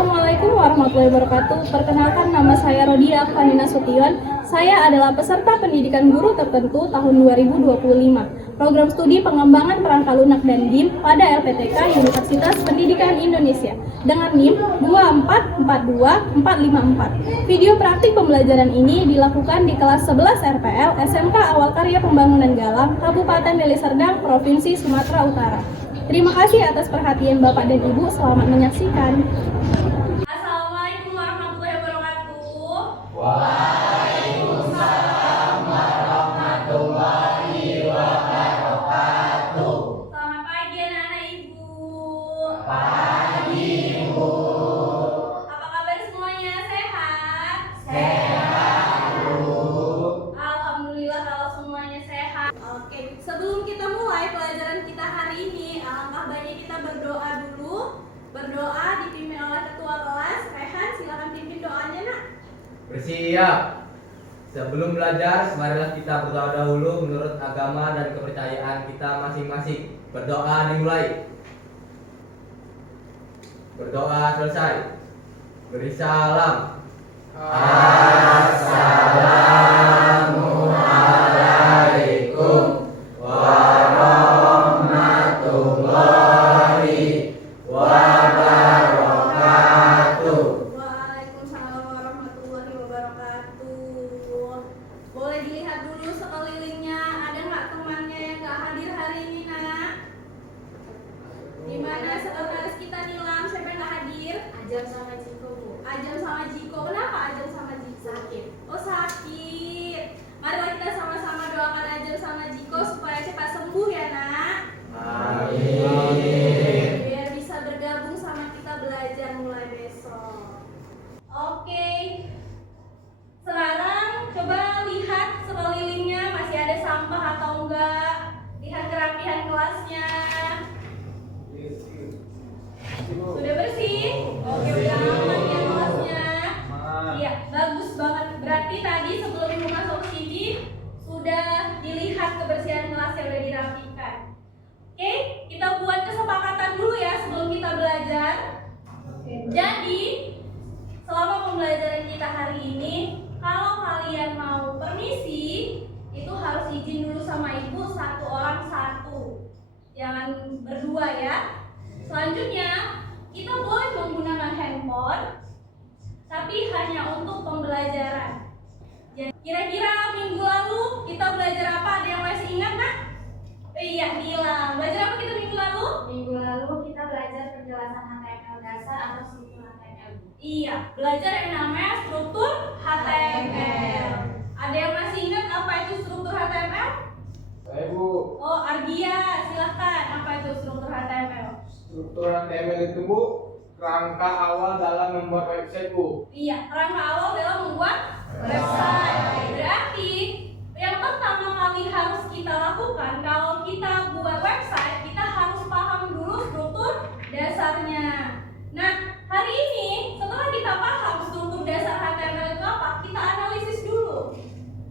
Assalamualaikum warahmatullahi wabarakatuh. Perkenalkan, nama saya Rodia Fanina Sution. Saya adalah peserta pendidikan guru tertentu tahun 2025. Program studi pengembangan perangkat lunak dan BIM pada LPTK Universitas Pendidikan Indonesia dengan NIM 2442454. Video praktik pembelajaran ini dilakukan di kelas 11 RPL SMK Awal Karya Pembangunan Galang, Kabupaten Deli Serdang, Provinsi Sumatera Utara. Terima kasih atas perhatian Bapak dan Ibu. Selamat menyaksikan. Assalamualaikum warahmatullahi wabarakatuh. Waalaikumsalam warahmatullahi wabarakatuh. Selamat pagi anak-anak Ibu. Pagi, Bu. Apa kabar semuanya? Sehat? Sehat, Bu. Alhamdulillah kalau semuanya sehat. Oke, sebelum kita mulai pelajaran kita hari ini, alangkah baiknya kita berdoa dulu. Berdoa dipimpin oleh ketua kelas. Rehan, silakan pimpin doanya, Nak. Bersiap. Sebelum belajar, marilah kita berdoa dahulu menurut agama dan kepercayaan kita masing-masing. Berdoa dimulai. Berdoa selesai. Beri salam. Assalamualaikum warahmatullahi wabarakatuh. Waalaikumsalam warahmatullahi wabarakatuh. Boleh dilihat dulu sekelilingnya, ada nggak temannya yang nggak hadir hari ini, Nak? Di mana sekretaris kita Nilam, siapa yang nggak hadir? Ajam sama Ciko, Bu. Ajam sama Jiko. Kenapa Ajam sama Jiko? Sakit. Oh, sakit. Marilah kita sama-sama doakan Ajam sama Jiko supaya cepat sembuh ya, Nak. Amin. Biar bisa bergabung sama kita belajar mulai besok. Oke. Sekarang coba lihat sekelilingnya, masih ada sampah atau enggak. Lihat kerapihan kelasnya. Sudah bersih? Oke, udah aman ya kelasnya. Iya, bagus banget. Berarti tadi sebelum ibu masuk ke sini sudah dilihat kebersihan kelasnya, udah dirapikan. Oke, kita buat kesepakatan dulu ya sebelum kita belajar. Jadi, selama pembelajaran kita hari ini, kalau kalian mau permisi, itu harus izin dulu sama ibu, satu orang satu. Jangan berdua ya. Selanjutnya, kita boleh menggunakan handphone, tapi hanya untuk pembelajaran. Jadi, kira-kira minggu lalu kita belajar apa? Ada yang masih ingat, Nak? Iya, bilang. Belajar apa kita minggu lalu? Minggu lalu kita belajar penjelasan HTML dasar atau struktur HTML. Iya, belajar yang namanya struktur HTML. Ada yang masih ingat apa itu struktur HTML? Saya, Bu. Oh, Argia, silahkan. Apa itu struktur HTML? Struktur HTML itu, Bu, kerangka awal dalam membuat website, Bu. Iya, kerangka awal dalam membuat website. Berarti yang pertama kali harus kita lakukan kalau kita buat website, kita harus paham dulu struktur dasarnya. Nah, hari ini setelah kita paham struktur dasar HTML itu apa, kita analisis dulu.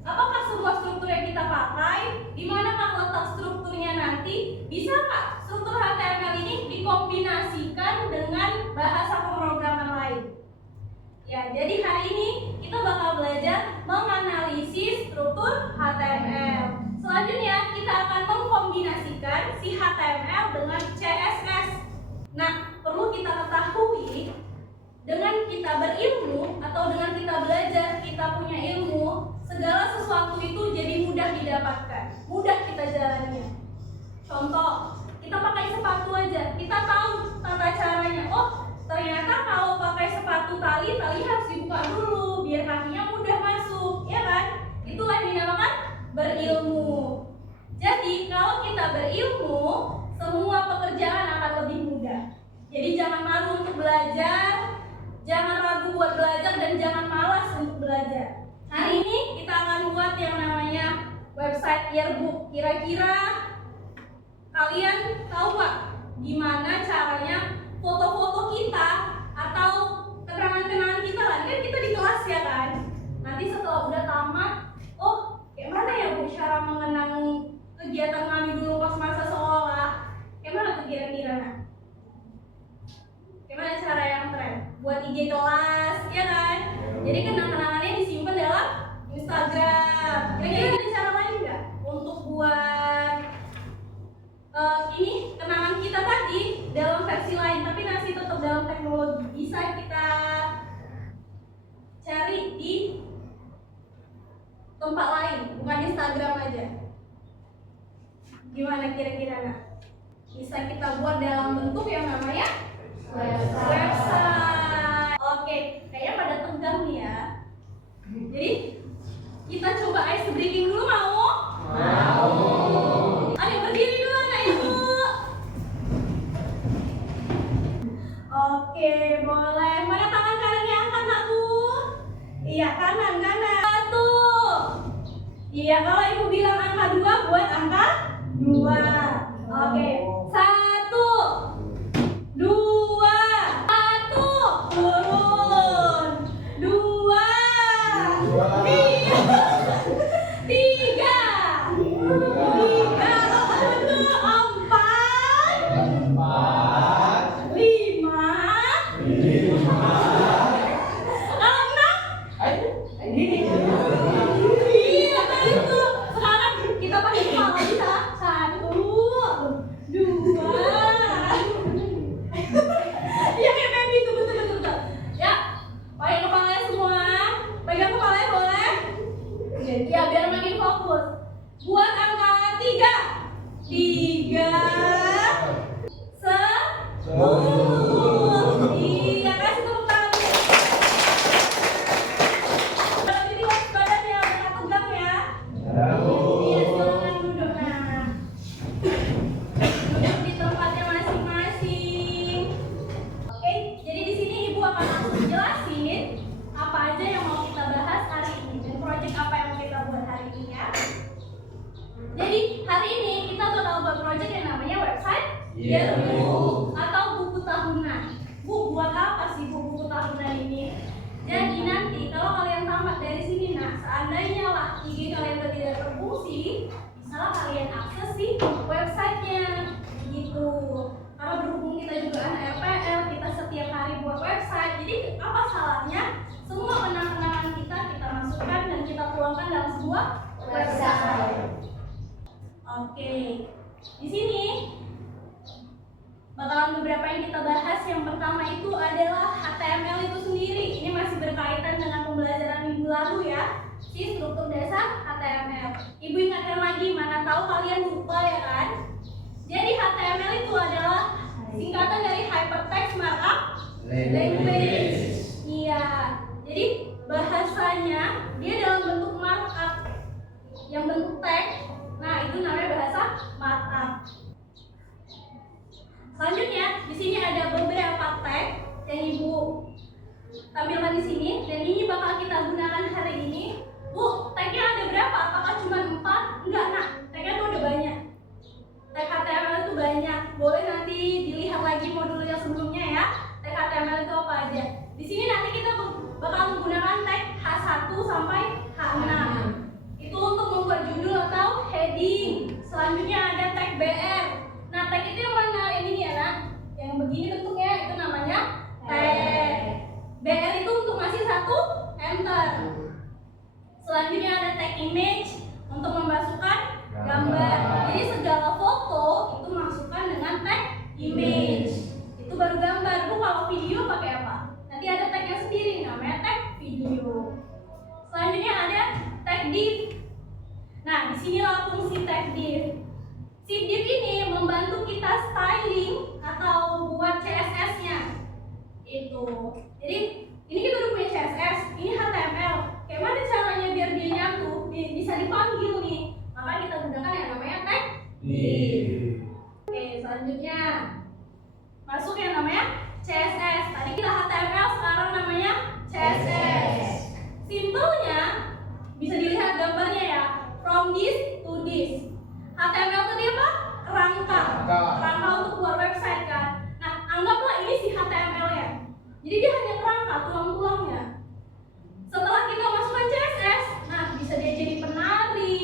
Apakah semua struktur yang kita pakai, di manakah letak strukturnya nanti, bisa nggak struktur HTML ini dikombinasikan dengan bahasa pemrograman lain? Ya, jadi hari ini kita bakal belajar menganalisis struktur HTML. Selanjutnya kita akan mengkombinasikan si HTML dengan CSS. Nah, perlu kita ketahui, dengan kita berilmu atau dengan kita belajar, kita punya ilmu, segala sesuatu itu jadi mudah didapatkan, mudah kita jalani. Contoh, kita pakai sepatu aja, kita tahu tata caranya. Oh, ternyata kalau pakai sepatu tali harus dibuka dulu biar kakinya mudah masuk, ya kan? Itulah yang dinamakan berilmu. Jadi kalau kita berilmu, semua pekerjaan akan lebih mudah. Jadi jangan malu untuk belajar, jangan ragu buat belajar, dan jangan malas untuk belajar. Hari ini kita akan buat yang namanya website yearbook. Kira-kira kalian tahu Pak gimana caranya foto-foto kita atau kenangan-kenangan kita lah? Kan kita di kelas ya kan? Nanti setelah udah tamat, oh kayak mana ya Bu cara mengenang kegiatan kami dulu pas masa sekolah? Kayak mana tuh kira-kira? Gimana cara yang tren? Buat IG kelas, ya kan? Jadi kenang-kenangannya disimpan dalam Instagram. Kira-kira ada cara lain nggak untuk buat ini kenangan kita tadi dalam versi lain, tapi masih tetap dalam teknologi? Bisa kita cari di tempat lain, bukan Instagram aja. Gimana kira-kira nak? Bisa kita buat dalam bentuk yang namanya website. Oke, kayaknya pada tegang nih ya. Jadi kita coba ice breaking dulu, mau? Ayo berdiri dulu anak ibu. Oke, boleh. Mana tangan kanannya angkat nakku? Iya, kanan. Satu. Iya, kalau ibu bilang angka 2, buat angka 2. Oke, 1, 2, 1, turun. 2, 3, 4, 5, 6. Iya, tadi tuh. Sekarang kita pakai kepala bisa. 1, 2. Ya kayak baby itu betul. Ya, pakai kepalanya semua. Pegang kepalanya boleh. Ya biar makin fokus. Buat angka 3. 3, 10. Iya, kasih tepuk tangan. Jadi waspada ya, jangan tegang ya. Iya, silakan duduk nah. Duduk di tempatnya masing-masing. Oke, jadi di sini ibu akan langsung jelasin apa aja yang mau kita bahas hari ini dan project apa yang mau kita buat hari ini ya. Jadi hari ini kita bakal buat project yang namanya website yearbook atau buku tahunan. Bu, buat apa sih buku tahunan ini? Jadi nanti kalau kalian tamat dari sini, nah seandainya lah IG kalian tidak berfungsi, bisalah kalian akses di websitenya gitu. Karena berhubung kita juga anak RPL, kita setiap hari buat website, jadi apa salahnya semua kenang-kenangan kita masukkan dan kita tuangkan dalam sebuah website. Oke, di sini bakalan beberapa yang kita bahas. Yang pertama itu adalah HTML itu sendiri. Ini masih berkaitan dengan pembelajaran minggu lalu ya, si struktur dasar HTML. Ibu ingatkan lagi, mana tahu kalian lupa ya kan? Jadi HTML itu adalah singkatan dari Hypertext Markup Language. Iya, jadi bahasanya dia dalam bentuk markup yang bentuk teks. Nah, itu namanya bahasa markup. Selanjutnya, di sini ada beberapa tag yang ibu tampilkan di sini, dan ini bakal kita gunakan hari ini. Bu, tagnya ada berapa? Apakah cuma 4? Enggak, nak. Tagnya tuh ada banyak. Tag HTML itu banyak. Boleh nanti dilihat lagi modul yang sebelumnya ya. Tag HTML itu apa aja? Di sini nanti kita bakal menggunakan tag H1 sampai H6. Itu untuk membuat judul atau heading. Selanjutnya ada tag BR. Nah, tag itu yang mana? Yang ini ya, nak? Yang begini bentuknya itu namanya tag. BR itu untuk ngasih satu enter. Selanjutnya ada tag image untuk memasukkan gambar. Jadi segala foto itu masukkan dengan tag image. Itu baru gambar. Bu, kalau video pakai apa? Nanti ada tagnya sendiri namanya tag video. Selanjutnya ada tag div. Nah, disinilah fungsi tag div. Si div ini membantu kita styling atau buat CSS-nya. Itu. Jadi ini kita udah punya CSS, ini HTML. Kayak mana caranya biar dia nyatu, bisa dipanggil nih? Maka kita gunakan yang namanya tag div. Oke, selanjutnya masuk yang namanya CSS. Tadi kita HTML, sekarang namanya CSS. Simpelnya bisa dilihat gambarnya ya. From this to this. HTML itu dia apa? Kerangka untuk buat website kan. Nah, anggaplah ini si HTML-nya. Jadi dia hanya kerangka, tulang-tulangnya. Setelah kita masukkan CSS, nah bisa dia jadi penari,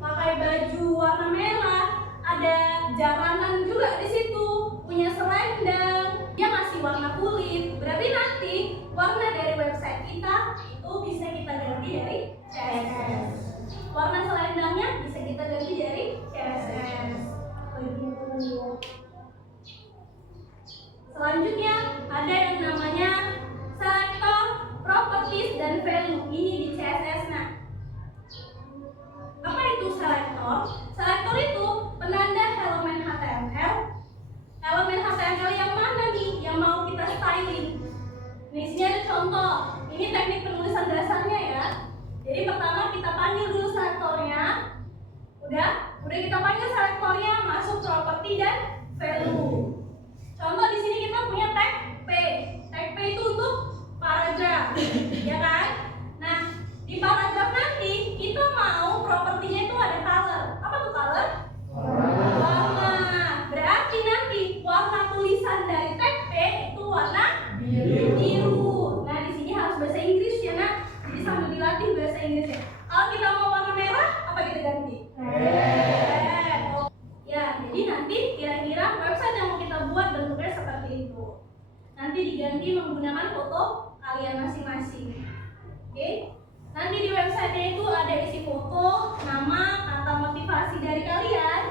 pakai baju warna merah, ada jalanan juga di situ, punya selendang. Dia ngasih kasih warna kulit. Berarti nanti warna dari website kita itu bisa kita ganti dari CSS. Warna selendangnya bisa kita ganti dari CSS. Begitu. Selanjutnya ada yang namanya selector, properties, dan value. Ini di CSS. Nah, apa itu selector? Selector itu penanda elemen HTML. Elemen HTML yang mana nih yang mau kita styling? Di sini ada contoh. Ini teknik penulisan dasarnya ya. Jadi pertama kita panggil dulu selektornya. Udah kita panggil selektornya, masuk property dan value. Contoh di sini kita punya tag P. Tag P itu untuk paragraf, ya kan? Nah, di paragraf nanti kita mau propertinya itu ada color. Apa tuh color? Warna. Berarti nanti warna tulisan dari tag P itu warna biru. Nah, di sini harus bahasa Inggris ya, Nak. Jadi sambil dilatih bahasa Inggrisnya. Kalau kita mau warna merah, apa kita ganti? Red. Ya, jadi nanti kira-kira website yang mau kita buat bentuknya seperti itu. Nanti diganti menggunakan foto kalian masing-masing. Oke? Nanti di website itu ada isi foto, nama, kata motivasi dari kalian.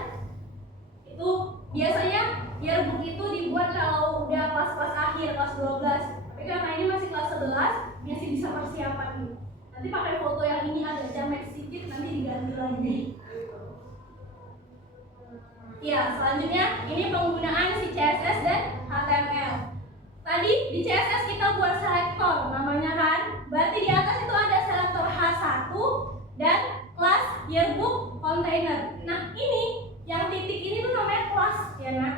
Itu biasanya yearbook itu dibuat kalau udah kelas-kelas akhir, kelas 12. Tapi karena ini masih kelas 11, masih bisa persiapan nih. Nanti pakai foto yang ini agak jamek sedikit, nanti diganti lagi. Ya, selanjutnya ini penggunaan si CSS dan HTML. Tadi di CSS kita buat selektor, namanya kan? Berarti di atas itu ada selektor H1 dan kelas yearbook container. Nah, ini yang titik ini tuh namanya kelas ya, Nak.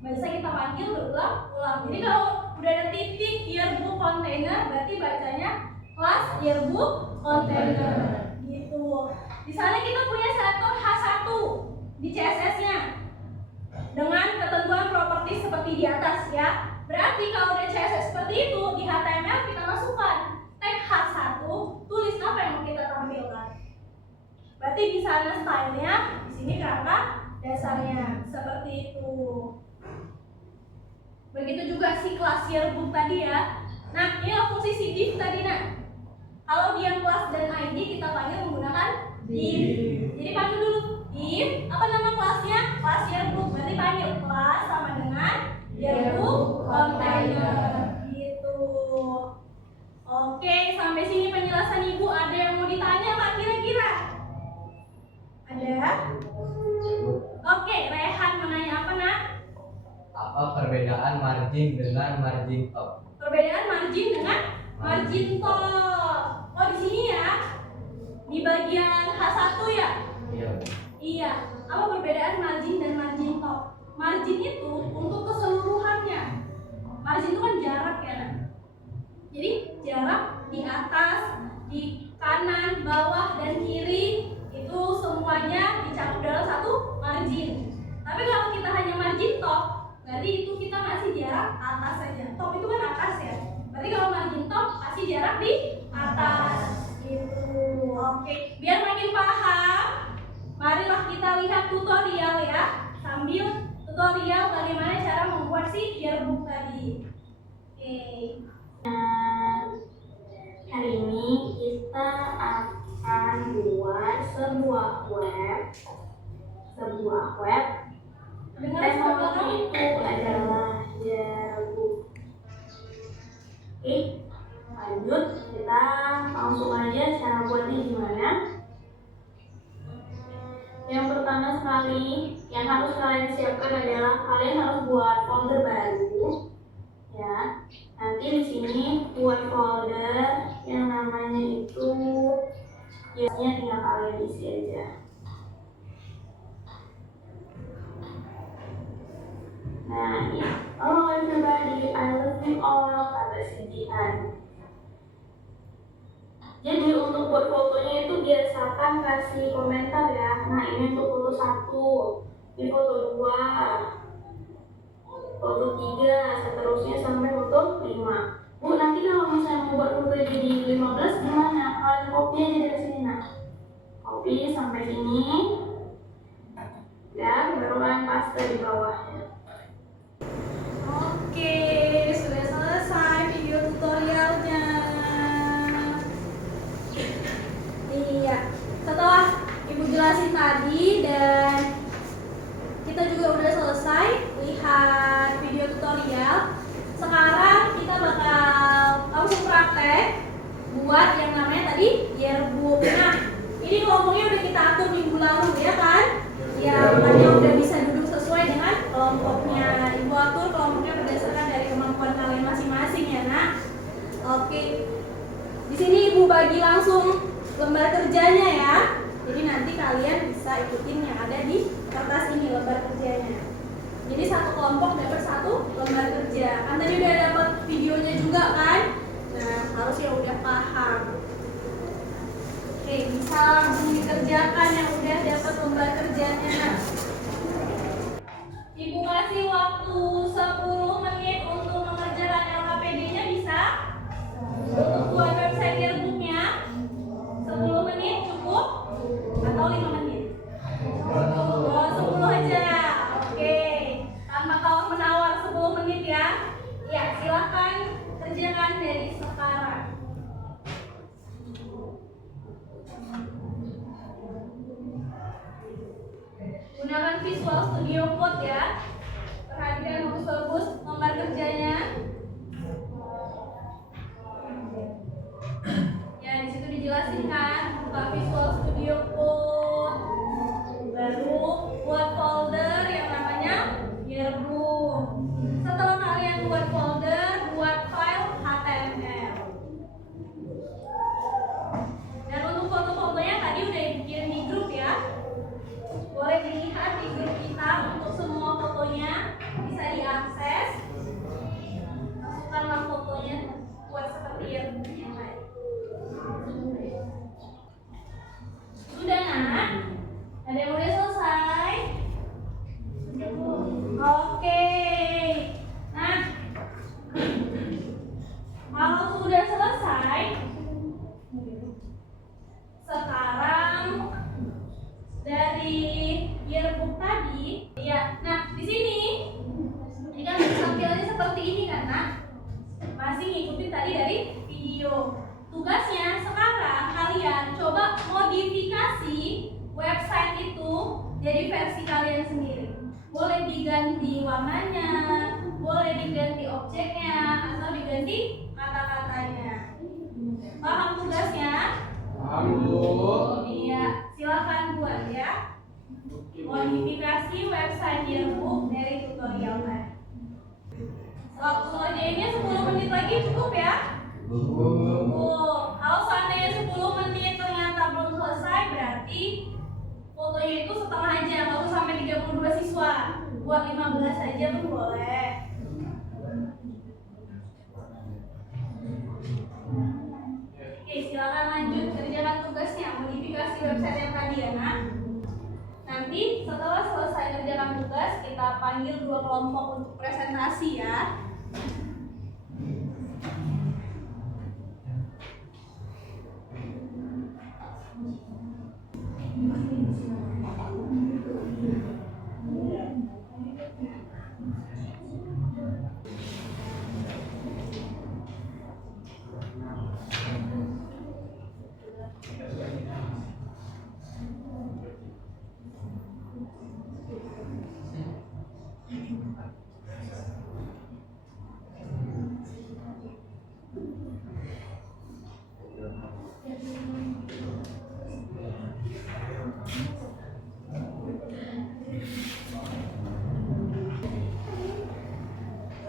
Bisa kita panggil berulang-ulang. Jadi kalau udah ada titik yearbook container, berarti bacanya kelas yearbook container. Gitu. Di sana kita punya selektor H1 di CSS-nya dengan ketentuan properti seperti di atas ya. Berarti kalau udah CSS seperti itu, di HTML kita masukkan tag H1, tulis apa yang mau kita tampilkan. Berarti di sana stylenya, di sini kerangka dasarnya seperti itu. Begitu juga si kelas yearbook tadi ya. Nah, ini fungsi si div tadi, Nah. Kalau dia kelas dan ID kita panggil menggunakan div. Jadi panggil dulu div, apa nama kelasnya? Kelas yearbook. Berarti panggil kelas sama dengan yearbook container. Gitu. Oke, sampai sini penjelasan Ibu. Ada yang mau ditanya Pak kira-kira? Ada? Oke, Rehan mau nanya apa, Nak? Apa perbedaan margin dengan margin top? Perbedaan margin dengan margin top. Oh, di sini ya. Di bagian H1 ya? Iya. Iya. Apa perbedaan margin dan margin top? Margin itu untuk keseluruhannya. Margin itu kan jarak ya, Nak. Jadi jarak di atas, di kanan, bawah, dan kiri itu semuanya dicakup dalam satu margin. Tapi kalau kita hanya margin top, berarti itu kita kasih jarak atas saja. Top itu kan atas ya. Berarti kalau margin top kasih jarak di atas. Gitu. Oke. Biar makin paham, marilah kita lihat tutorial ya. Sambil tutorial bagaimana cara membuat si yearbook tadi. Oke. Hari ini kita akan buat sebuah web. Dengar Teknologi itu adalah yearbook. Oke, lanjut kita langsung aja cara buatnya gimana. Yang pertama sekali yang harus kalian siapkan adalah kalian harus buat folder baru, ya. Nanti di sini buat folder yang namanya itu biasanya tinggal kalian isi aja. Nah, ini. Hello everybody, I love you all, kata si Jihan. Jadi untuk buat fotonya itu biasakan kasih komentar ya. Nah, ini untuk foto 1, ini foto 2, foto 3, seterusnya sampai foto 5. Bu, nanti kalau misalnya mau buat foto jadi 15 gimana? Kalian copy aja dari sini, Nah. Copy sampai sini. Dan baru kalian paste di bawahnya. Oke. sekarang kita bakal langsung praktek buat yang namanya tadi yearbook. Nah, ini kelompoknya udah kita atur minggu lalu ya kan? Ya, makanya udah bisa duduk sesuai dengan kelompoknya. Ibu atur kelompoknya berdasarkan dari kemampuan kalian masing-masing ya nak. Oke, di sini ibu bagi langsung lembar kerjanya ya. Jadi nanti kalian bisa ikutin yang ada di kertas ini lembar kerjanya. Jadi satu kelompok dapat satu lembar kerja. Kan tadi udah dapat videonya juga kan? Nah, harusnya udah paham. Oke, bisa langsung dikerjakan yang udah dapat lembar kerjanya. Ibu kasih waktu 10 menit untuk mengerjakan LKPD-nya bisa? Untuk buat website yearbook-nya 10 menit cukup? Atau 5 menit? Oh, 10 aja. Oke. Tanpa tawar menawar 10 menit ya. Ya, silakan kerjakan dari sekarang. Gunakan Visual Studio Code ya. Perhatikan bagus-bagus lembar kerjanya. Ya, di situ dijelasin kan, buka Visual Studio Code. Baru buat folder yang namanya yearbook. Setelah kalian buat folder, buat file HTML. Dan untuk foto-fotonya tadi udah dikirim di grup ya. Boleh dilihat di grup kita untuk semua fotonya bisa diakses. Masukkanlah fotonya buat seperti yang lain. Sudah nak? Ada yang udah selesai? Oke. Nah, kalau sudah selesai, sekarang dari yearbook tadi, ya. Nah, di sini ini kan tampilannya seperti ini kan, nak? Masih ngikutin tadi dari video. Tugasnya sekarang kalian coba modifikasi website itu jadi versi kalian sendiri. Boleh diganti warnanya, boleh diganti objeknya, atau diganti kata-katanya. Paham tugasnya? Paham Bu. Iya, silakan buat ya. Modifikasi website yearbook dari tutorial tadi. Waktu ngerjainnya 10 menit lagi cukup ya? Cukup. Kalau seandainya 10 menit ternyata belum selesai, berarti fotonya itu setengah aja, nggak usah sampai 32 siswa. Buat 15 aja pun boleh. Oke, silakan lanjut kerjakan tugasnya, modifikasi website yang tadi ya nak. Nanti setelah selesai kerjakan tugas, kita panggil 2 kelompok untuk presentasi ya.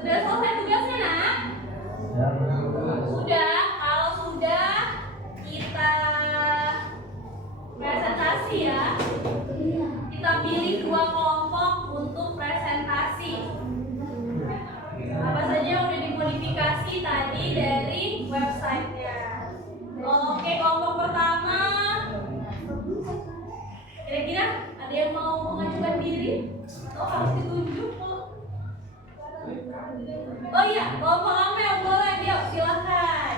Sudah selesai tugasnya nak? Sudah. Kalau sudah, kita presentasi ya. Kita pilih 2 kelompok untuk presentasi. Apa saja yang udah dimodifikasi tadi dari websitenya. Oke, kelompok pertama. Kira-kira ada yang mau mengajukan diri? Atau harus ditunjuk? Oh iya, kelompok Amel boleh, yuk silakan.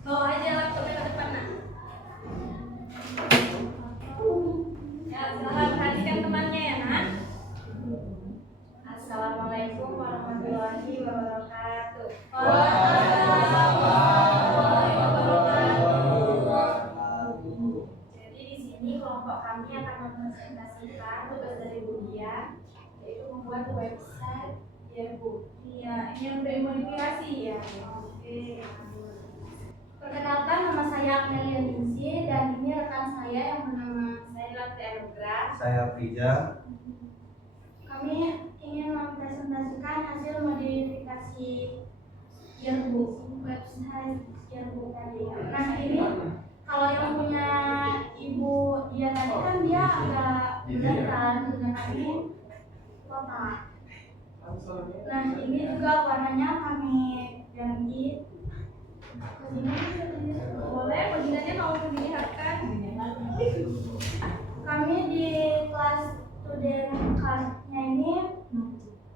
Bawa aja laptopnya ke depan nak. Ya, silakan perhatikan temannya ya nak. Assalamualaikum warahmatullahi wabarakatuh. Waalaikumsalam warahmatullahi wabarakatuh. Jadi di sini kelompok kami akan mempresentasikan tugas dari Bu Dia ya, yaitu membuat website yearbook. Iya, ini yang udah dimodifikasi ya. Oke. Perkenalkan, nama saya Agnelia Ningsih dan ini rekan saya yang bernama saya Rati Anugrah. Saya Friza. Kami ingin mempresentasikan hasil modifikasi yearbook, website yearbook tadi. Nah ini kalau yang punya ibu dia tadi kan dia agak berat kan, punya kami kotak. Nah ini juga warnanya kami ganti. Ini boleh bagiannya mau dilihatkan. Kami di kelas student card-nya ini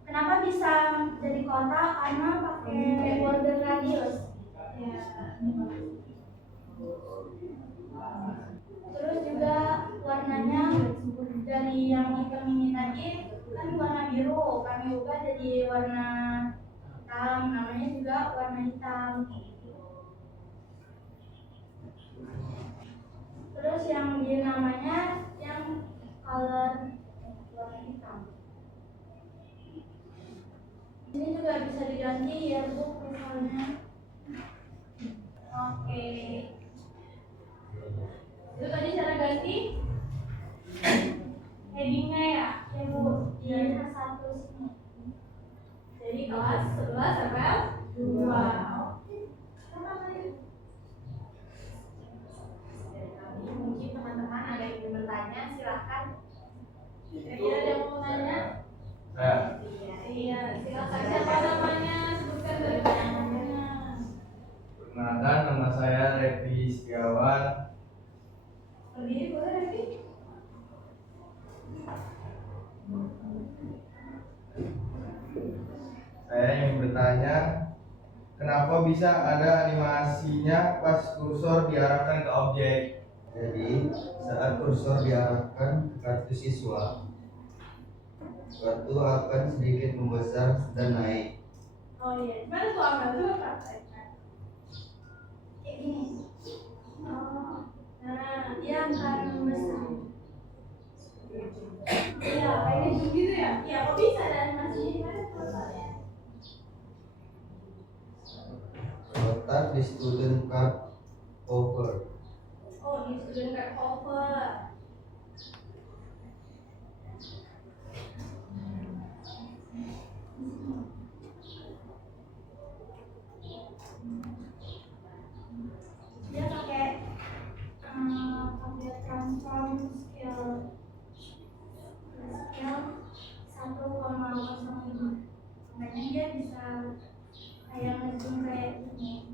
kenapa bisa jadi kotak? Karena pakai border radius. Ya. Terus juga warnanya dari yang hitam ini tadi kan warna biru, kami ubah jadi warna hitam, namanya juga warna hitam. Terus yang di namanya yang color warna hitam. Ini juga bisa diganti ya Bu misalnya. Oke. Itu tadi cara ganti headingnya ya Bu di A1 sini. Jadi kelas 11 FL 2. Mungkin teman-teman ada yang ingin bertanya, silahkan. Kira-kira ada yang mau tanya? Iya, silakan. Siapa namanya? Sebutkan dari namanya. Perkenalkan, nama saya Revi Setiawan. Berdiri boleh, Revi? Saya ingin bertanya, kenapa bisa ada animasinya pas kursor diarahkan ke objek? Jadi, saat kursor diarahkan ke kartu siswa, kartu akan sedikit membesar dan naik. Oh iya, gimana tuh Amel? Coba praktekkan. Kayak gini. Oh, nah dia akan membesar. Iya, kayaknya gitu ya? Iya, kok bisa ada animasinya? Gimana tuh? Letak di student card cover. Oh, di student card cover. Dia pakai transform skill 1,05. Makanya dia bisa kayak ngezoom kayak gini.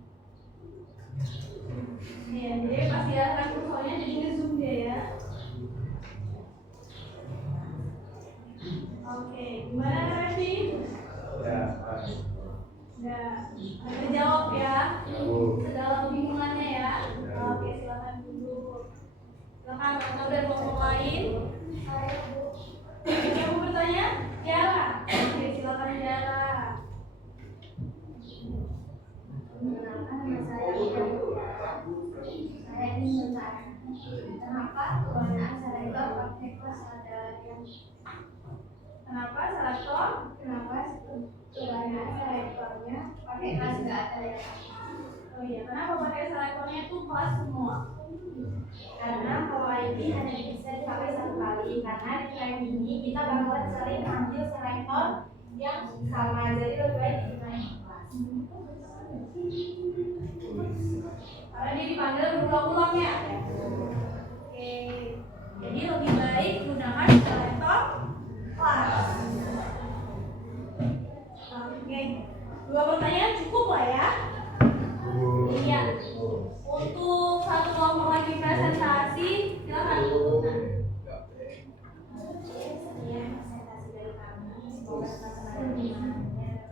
Iya, jadi pas diarahkan kursornya jadi ngezoom dia ya. Oke, gimana Revi? Ya, Ada jawab ya. Segala kebingungannya ya. Oke, silakan dulu. Silakan atau dari kelompok lain. Saya Bu. Yang mau bertanya? Tiara. Oke, silakan Tiara. Perkenalkan, nama saya Tiara. Saya ingin bertanya, kenapa penggunaan selektor pakai kelas ada yang kenapa selektor? Kenapa penggunaan selektornya pakai kelas nggak ada yang oh iya, kenapa pakai selektornya itu kelas semua? Karena kalau ID hanya bisa dipakai satu kali. Karena di time ini kita bakalan sering ambil selektor yang sama, jadi lebih baik kita yang kelas. Karena dia dipanggil berulang-ulang ya. Oke, jadi lebih baik gunakan selektor kelas. Oke, 2 pertanyaan cukup lah ya. Iya. Untuk satu kelompok lagi presentasi, silakan tunjukkan. Sekian presentasi dari kami. Semoga teman-teman menyenangkan.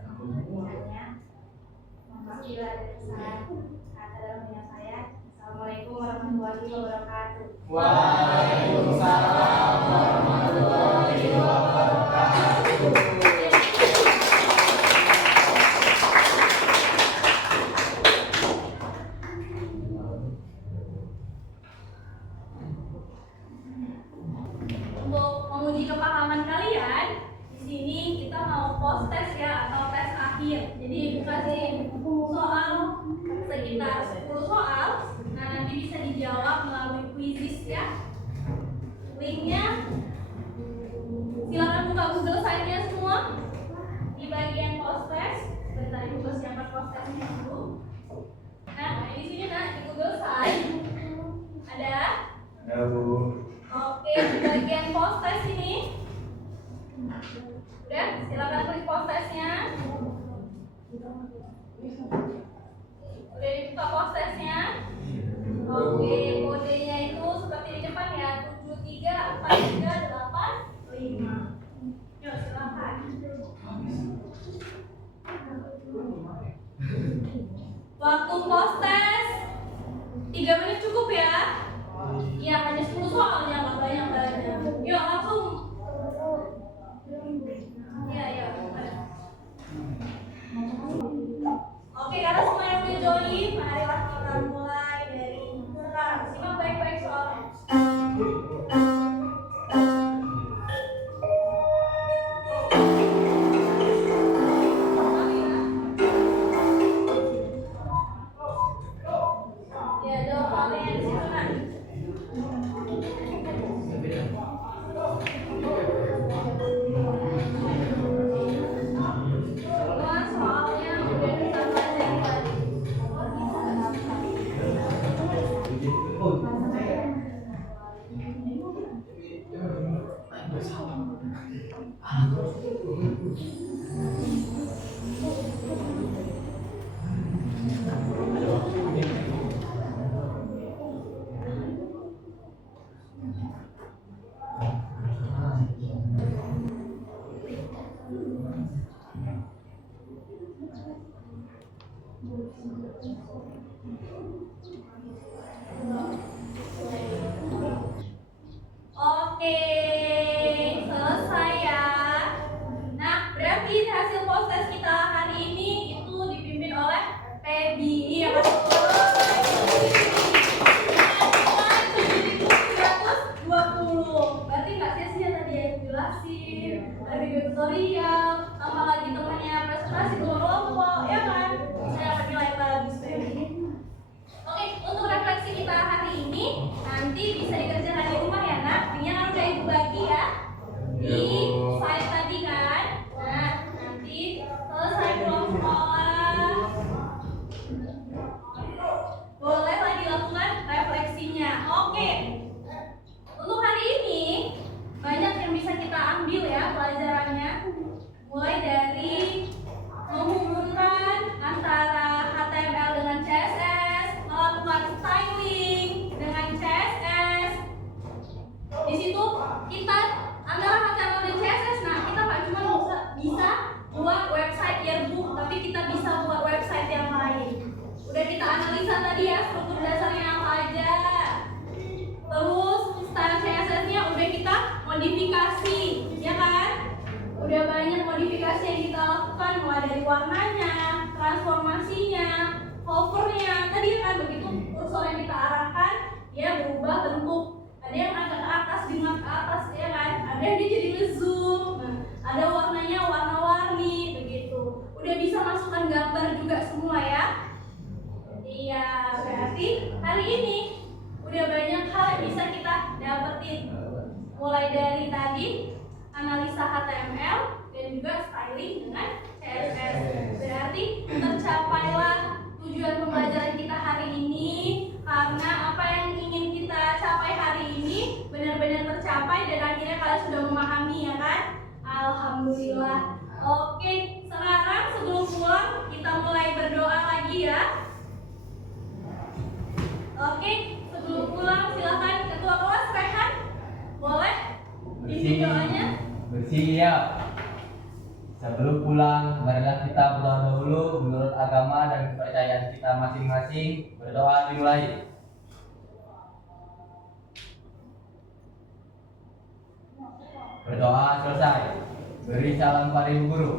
Bila ada kesalahan kata dalam punya saya. Assalamualaikum warahmatullahi wabarakatuh. Waalaikumsalam warahmatullahi wabarakatuh. halaman kalian, di sini kita mau post tes ya atau tes akhir. Jadi Ibu kasih soal sekitar 10 soal. Nah, nanti bisa dijawab melalui quizzes ya. Linknya silakan buka Google Site-nya semua di bagian post test. Sebentar Ibu persiapkan post testnya dulu. Nah, di sini di Google Site ada. Ada Bu. Oke, di bagian post test ini. Udah, silakan klik post testnya. Udah dibuka post testnya. Oke, kodenya itu seperti di depan ya, 7343885. Yuk, silakan. Waktu post test 3 menit cukup ya. Iya, hanya 10 soalnya, nggak banyak-banyak. Yuk, langsung. Iya. Oke, karena semuanya udah join, marilah kita mulai dari sekarang. Simak baik-baik soalnya. Ya, jawab soalnya di situ kan. Semua soalnya udah kita pelajari tadi. Oke, selesai ya. Nah, berarti hasil post test kita hari ini itu dipimpin oleh Feby. Iya kan? Dengan nilai 7.920. Berarti nggak sia-sia tadi yang jelasin. Ada video tutorial, tambah lagi temannya presentasi kelompok, ya kan? Saya dapat nilai bagus Feby. Oke, untuk refleksi kita hari ini nanti bisa dikerjakan di rumah ya nak. Ini kan udah Ibu bagi ya di slide tadi kan. Nah, nanti selesai pulang sekolah bolehlah dilakukan refleksinya. Oke, untuk hari ini banyak yang bisa kita ambil ya pelajarannya. Mulai dari menghubungkan antara HTML dengan CSS, melakukan styling dengan CSS. Di situ kita antara HTML dan CSS, nah kita nggak cuma bisa buat website yearbook, tapi kita bisa buat website yang lain. Udah kita analisa tadi ya struktur dasarnya apa aja. Terus style CSS-nya udah kita modifikasi, ya kan? Udah banyak modifikasi yang kita lakukan, mulai dari warnanya, transformasinya, hovernya. Tadi kan begitu kursor yang kita arahkan, dia berubah bentuk. Ada yang agak ke atas, dengan ke atas, ya kan? Ada yang dia jadi ngezoom. Nah, ada warnanya warna-warni, begitu. Udah bisa masukkan gambar juga semua ya. Iya, berarti hari ini udah banyak hal yang bisa kita dapetin. Mulai dari tadi analisa HTML dan juga styling dengan CSS. Berarti tercapailah tujuan pembelajaran kita hari ini, karena apa yang ingin kita capai hari ini benar-benar tercapai dan akhirnya kalian sudah memahami ya kan? Alhamdulillah. Oke, sekarang sebelum pulang kita mulai berdoa lagi ya. Oke, sebelum pulang silakan ketua kelas Rehan, boleh pimpin doanya. Bersiap. Sebelum pulang, marilah kita berdoa dahulu menurut agama dan kepercayaan kita masing-masing. Berdoa dimulai. Berdoa selesai. Beri salam pada ibu guru.